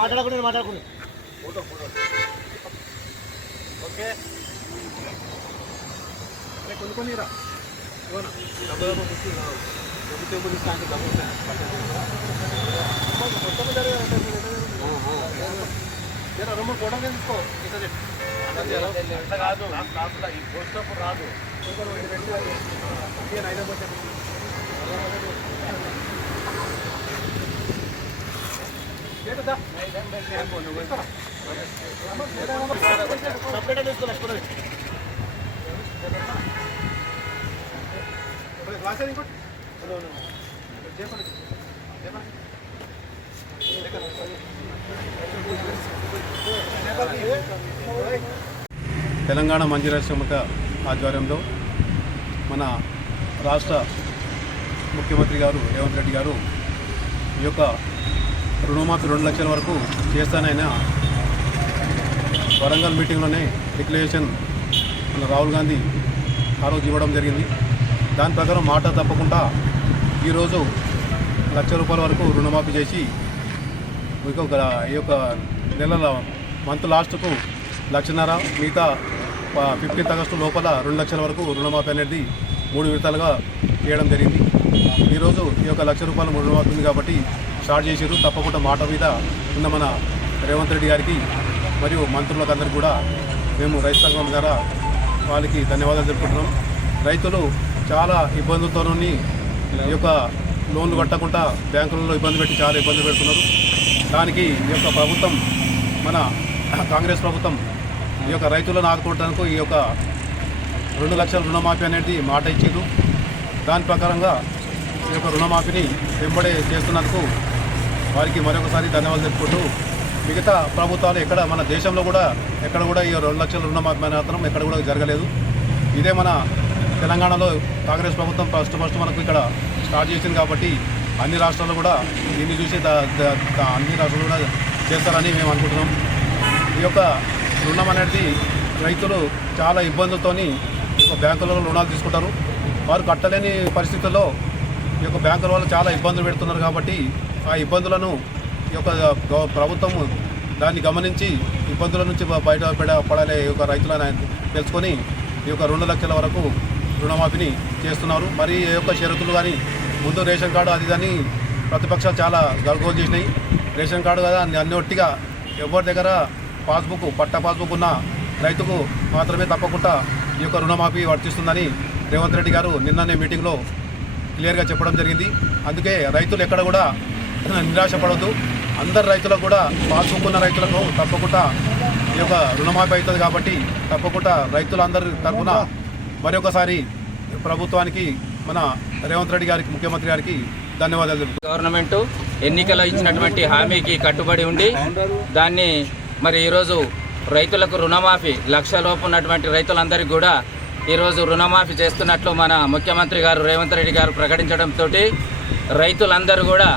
మాట్లాడుకుని ఓకే కొన్ని రా రెండు ఫోటో తీసుకో కాదు ఈ పోస్టప్పుడు రాదు తెలంగాణ మంజీరా శమక ఆధ్వర్యంలో మన రాష్ట్ర ముఖ్యమంత్రి గారు రేవంత్ రెడ్డి గారు ఈ యొక్క రుణమాఫీ 2 లక్షల వరకు చేస్తానైనా వరంగల్ మీటింగ్లోనే డిక్లరేషన్ మన రాహుల్ గాంధీ ఆ రోజు ఇవ్వడం జరిగింది. దాని ప్రకారం మాట తప్పకుండా ఈరోజు ₹1,00,000 వరకు రుణమాఫీ చేసి ఈ యొక్క నెలల మంత్ లాస్ట్కు 1,50,000 మిగతా 15th ఆగస్టు లోపల 2 లక్షల వరకు రుణమాఫీ అనేది 3 విడతలుగా చేయడం జరిగింది. ఈరోజు ఈ యొక్క ₹1,00,000 రుణమాఫీ ఉంది కాబట్టి స్టార్ట్ చేశారు. తప్పకుండా మాట మీద ఉన్న మన రేవంత్ రెడ్డి గారికి మరియు మంత్రులకు అందరికీ కూడా మేము రైతు సంఘం ద్వారా వాళ్ళకి ధన్యవాదాలు తెలుపుకుంటున్నాం. రైతులు చాలా ఇబ్బందులతోని ఈ యొక్క లోన్లు కట్టకుండా బ్యాంకులలో ఇబ్బంది పెట్టి చాలా ఇబ్బంది పెడుతున్నారు. దానికి ఈ యొక్క ప్రభుత్వం మన కాంగ్రెస్ ప్రభుత్వం ఈ యొక్క రైతులను ఆదుకోవడానికి ఈ యొక్క 2 లక్షల రుణమాఫీ అనేది మాట ఇచ్చారు. దాని ప్రకారంగా ఈ యొక్క రుణమాఫీని వెంబడే చేస్తున్నందుకు వారికి మరొకసారి ధన్యవాదాలు తెలుపుకుంటూ మిగతా ప్రభుత్వాలు ఎక్కడ మన దేశంలో కూడా ఎక్కడ కూడా ఈ 2 లక్షల రుణమాఫీ మాత్రం ఎక్కడ కూడా జరగలేదు. ఇదే మన తెలంగాణలో కాంగ్రెస్ ప్రభుత్వం ఫస్ట్ మనకు ఇక్కడ స్టార్ట్ చేసింది కాబట్టి అన్ని రాష్ట్రాల్లో కూడా దీన్ని చూసి అన్ని రాష్ట్రాలు కూడా చేస్తారని మేము అనుకుంటున్నాం. ఈ యొక్క రుణం అనేది రైతులు చాలా ఇబ్బందులతోని బ్యాంకులలో రుణాలు తీసుకుంటారు. వారు కట్టలేని పరిస్థితుల్లో ఈ యొక్క బ్యాంకుల వాళ్ళు చాలా ఇబ్బందులు పెడుతున్నారు కాబట్టి ఆ ఇబ్బందులను ఈ యొక్క ప్రభుత్వం దాన్ని గమనించి ఇబ్బందుల నుంచి పడాలే ఈ యొక్క రైతులను తెలుసుకొని ఈ యొక్క 2 లక్షల వరకు రుణమాఫీని చేస్తున్నారు. మరి ఈ యొక్క షరతులు కానీ ముందు రేషన్ కార్డు అది కానీ ప్రతిపక్షాలు చాలా గల్గోలు చేసినాయి. రేషన్ కార్డు కదా అన్ని ఒట్టిగా ఎవరి దగ్గర పట్టా పాస్బుక్ ఉన్న రైతుకు మాత్రమే తప్పకుండా ఈ యొక్క రుణమాఫీ వర్తిస్తుందని రేవంత్ రెడ్డి గారు నిన్ననే మీటింగ్లో క్లియర్గా చెప్పడం జరిగింది. అందుకే రైతులు ఎక్కడ కూడా నిరాశపడవద్దు. అందరు రైతులకు కూడా పాస్బుక్ ఉన్న రైతులకు తప్పకుండా ఈ యొక్క రుణమాఫీ అవుతుంది కాబట్టి తప్పకుండా రైతులందరి తరఫున మరొకసారి ప్రభుత్వానికి మన రేవంత్ రెడ్డి గారికి ముఖ్యమంత్రి గారికి ధన్యవాదాలు. గవర్నమెంట్ ఎన్నికల్లో ఇచ్చినటువంటి హామీకి కట్టుబడి ఉండి దాన్ని మరి ఈరోజు రైతులకు రుణమాఫీ 1,00,000 లోపు ఉన్నటువంటి రైతులందరికీ కూడా ఈరోజు రుణమాఫీ చేస్తున్నట్లు మన ముఖ్యమంత్రి గారు రేవంత్ రెడ్డి గారు ప్రకటించడంతో రైతులందరూ కూడా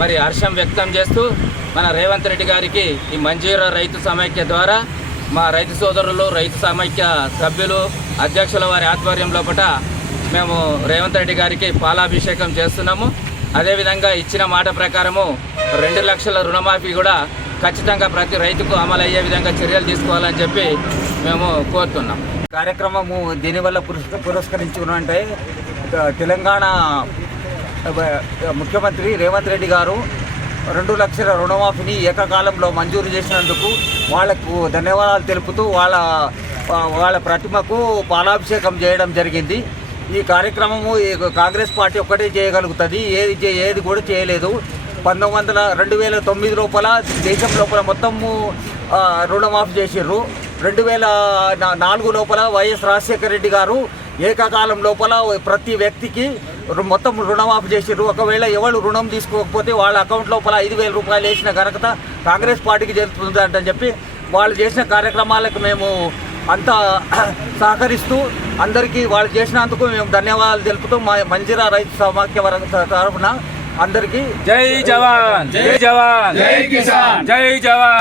మరి హర్షం వ్యక్తం చేస్తూ మన రేవంత్ రెడ్డి గారికి ఈ మంజీరా రైతు సమైక్య ద్వారా మా రైతు సోదరులు రైతు సమైక్య సభ్యులు అధ్యక్షుల వారి ఆధ్వర్యం లోపల మేము రేవంత్ రెడ్డి గారికి పాలాభిషేకం చేస్తున్నాము. అదేవిధంగా ఇచ్చిన మాట ప్రకారము 2 లక్షల రుణమాఫీ కూడా ఖచ్చితంగా ప్రతి రైతుకు అమలు అయ్యే విధంగా చర్యలు తీసుకోవాలని చెప్పి మేము కోరుతున్నాం. కార్యక్రమము దీనివల్ల పురస్కరించుకుంటే తెలంగాణ ముఖ్యమంత్రి రేవంత్ రెడ్డి గారు 2 లక్షల రుణమాఫీని ఏకకాలంలో మంజూరు చేసినందుకు వాళ్లకు ధన్యవాదాలు తెలుపుతూ వాళ్ళ ప్రతిమకు పాలాభిషేకం చేయడం జరిగింది. ఈ కార్యక్రమము కాంగ్రెస్ పార్టీ ఒక్కటే చేయగలుగుతుంది, ఏది కూడా చేయలేదు. 2009 లోపల దేశం లోపల మొత్తము రుణమాఫీ చేసిర్రు. 2004 లోపల వైఎస్ రాజశేఖర రెడ్డి గారు ఏకకాలం లోపల ప్రతి వ్యక్తికి మొత్తం రుణమాఫీ చేసిర్రు. ఒకవేళ ఎవరు రుణం తీసుకోకపోతే వాళ్ళ అకౌంట్ లోపల 5,000 రూపాయలు వేసిన ఘనత కాంగ్రెస్ పార్టీకి జరుగుతుందంటని చెప్పి వాళ్ళు చేసిన కార్యక్రమాలకు మేము అంతా సహకరిస్తూ అందరికీ వాళ్ళు చేసినందుకు మేము ధన్యవాదాలు తెలుపుతూ మా మంజిరా రైతు సమాఖ్య తరఫున అందరికీ జై జవాన్, జై జవాన్, జై కిసాన్, జై జవాన్.